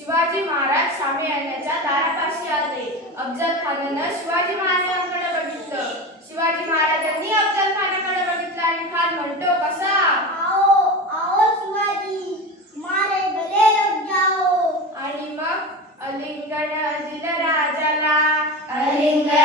शिवाजी महाराज स्वामी यांच्या दारापाशी आले. अफजल खानानं शिवाजी महाराजांकडे बघितलं. शिवाजी महाराजांनी अफजल खानाकडे बघितलं आणि खान म्हणतो कसा आओ आओ शिवाजी. मारे भले लग जाओ. आणि मग अलिंगड दिलं राजाला अलिंगड